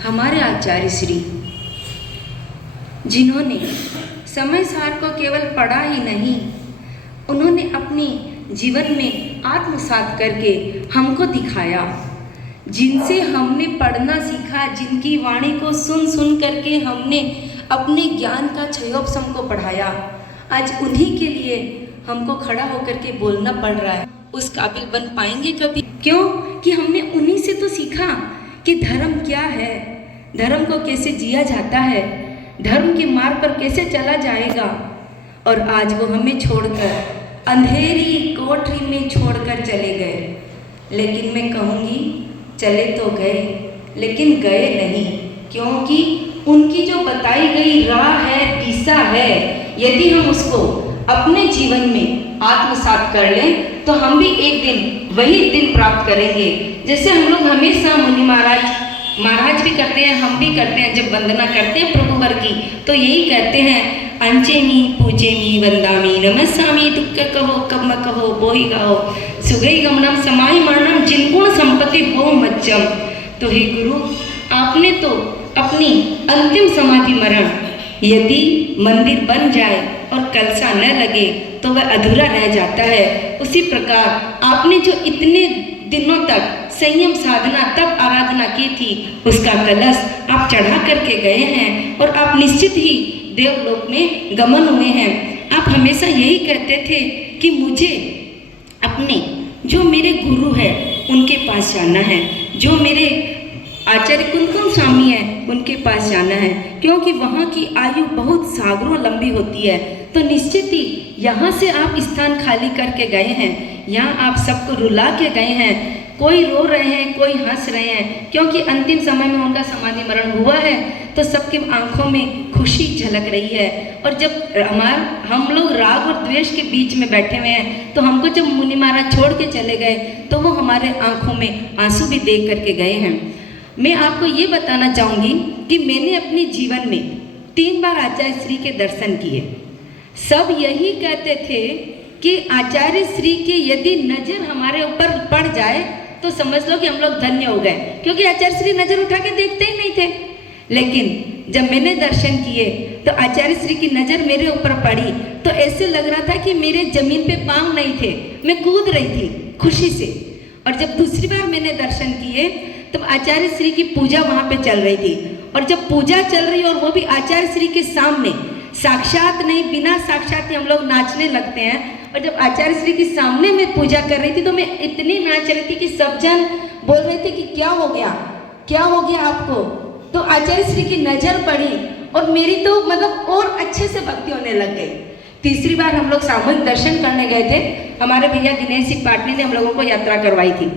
हमारे आचार्य श्री, जिन्होंने समय सार को केवल पढ़ा ही नहीं, उन्होंने अपने जीवन में आत्मसात करके हमको दिखाया, जिनसे हमने पढ़ना सीखा, जिनकी वाणी को सुन सुन करके हमने अपने ज्ञान का क्षयोपशम को पढ़ाया। आज उन्हीं के लिए हमको खड़ा होकर के बोलना पड़ रहा है। उस काबिल बन पाएंगे कभी? क्यों कि हमने उन्हीं से तो सीखा कि धर्म क्या है, धर्म को कैसे जिया जाता है, धर्म के मार्ग पर कैसे चला जाएगा। और आज वो हमें छोड़कर अंधेरी कोठरी में छोड़कर चले गए। लेकिन मैं कहूँगी चले तो गए, लेकिन गए नहीं, क्योंकि उनकी जो बताई गई राह है, दिशा है, यदि हम उसको अपने जीवन में आत्मसात कर लें तो हम भी एक दिन वही दिन प्राप्त करेंगे। जैसे हम लोग हमेशा मुनि महाराज भी करते हैं, हम भी करते हैं, जब वंदना करते हैं प्रभु वर की तो यही कहते हैं, अंचेमी पूजेमी वंदामी नमस्सामी दुख कहो कम कहो बोहि गाओ सुगई गमनम समाहि मरणम जिनगुण संपत्ति हो मज्जम। तो हे गुरु, आपने तो अपनी अंतिम समाधि मरण, यदि मंदिर बन जाए और कलशा न लगे तो वह अधूरा रह जाता है। उसी प्रकार आपने जो इतने दिनों तक संयम साधना तब आराधना की थी, उसका कलश आप चढ़ा करके गए हैं और आप निश्चित ही देवलोक में गमन हुए हैं। आप हमेशा यही कहते थे कि मुझे अपने जो मेरे गुरु है उनके पास जाना है, जो मेरे आचार्य कुंकुम स्वामी है उनके पास जाना है, क्योंकि वहाँ की आयु बहुत सागरों लंबी होती है। तो निश्चित ही यहाँ से आप स्थान खाली करके गए हैं, यहाँ आप सबको रुला के गए हैं। कोई रो रहे हैं, कोई हंस रहे हैं, क्योंकि अंतिम समय में उनका समाधि मरण हुआ है तो सबकी आंखों में खुशी झलक रही है। और जब हम लोग राग और द्वेष के बीच में बैठे हुए हैं, तो हमको जब मुनि महाराज छोड़ के चले गए तो वो हमारे आंखों में आंसू भी देख करके गए हैं। मैं आपको ये बताना चाहूँगी कि मैंने अपने जीवन में 3 बार आचार्य श्री के दर्शन किए। सब यही कहते थे कि आचार्य श्री की यदि नज़र हमारे ऊपर पड़ जाए तो समझ लो कि हम लोग धन्य हो गए, क्योंकि आचार्य श्री नज़र उठा के देखते ही नहीं थे। लेकिन जब मैंने दर्शन किए तो आचार्य श्री की नज़र मेरे ऊपर पड़ी तो ऐसे लग रहा था कि मेरे जमीन पे पाँव नहीं थे, मैं कूद रही थी खुशी से। और जब दूसरी बार मैंने दर्शन किए तब आचार्य श्री की पूजा वहाँ पे चल रही थी, और जब पूजा चल रही और वो भी आचार्य श्री के सामने, साक्षात नहीं बिना साक्षात ही हम लोग नाचने लगते हैं। और जब आचार्य श्री के सामने मैं पूजा कर रही थी तो मैं इतनी नाच रही थी कि सब जन बोल रहे थे कि क्या हो गया, क्या हो गया आपको। तो आचार्य श्री की नज़र पड़ी और मेरी तो मतलब और अच्छे से भक्ति होने लग गई। तीसरी बार हम लोग सामूहिक दर्शन करने गए थे, हमारे भैया दिनेश सिंह पाटनी ने हम लोगों को यात्रा करवाई थी।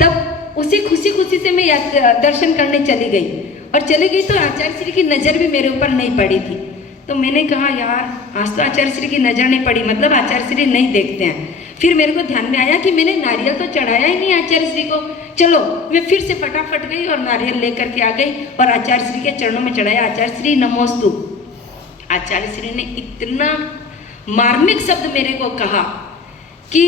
तब उसी खुशी खुशी से मैं दर्शन करने चली गई, और चली गई तो आचार्य श्री की नज़र भी मेरे ऊपर नहीं पड़ी थी। तो मैंने कहा यार आज तो आचार्य श्री की नज़र नहीं पड़ी, मतलब आचार्य श्री नहीं देखते हैं। फिर मेरे को ध्यान में आया कि मैंने नारियल तो चढ़ाया ही नहीं आचार्य श्री को। चलो मैं फिर से फटाफट गई और नारियल लेकर के आ गई और आचार्य श्री के चरणों में चढ़ाया, आचार्य श्री नमोस्तु। आचार्य श्री ने इतना मार्मिक शब्द मेरे को कहा कि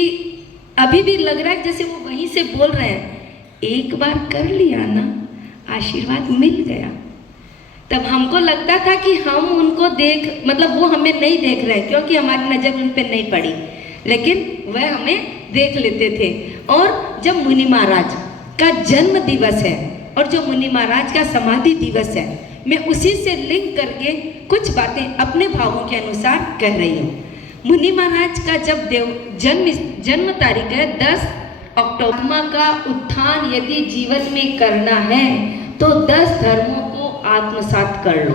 अभी भी लग रहा है जैसे वो वहीं से बोल रहे हैं, एक बार कर लिया ना, आशीर्वाद मिल गया। तब हमको लगता था कि हम उनको मतलब वो हमें नहीं देख रहे, क्योंकि हमारी नज़र उन पर नहीं पड़ी, लेकिन वह हमें देख लेते थे। और जब मुनि महाराज का जन्म दिवस है और जो मुनि महाराज का समाधि दिवस है, मैं उसी से लिंक करके कुछ बातें अपने भावों के अनुसार कह रही हूँ। मुनि महाराज का जब जन्म तारीख है 10 अक्टूबर का उत्थान यदि जीवन में करना है तो 10 धर्मों को आत्मसात कर लो।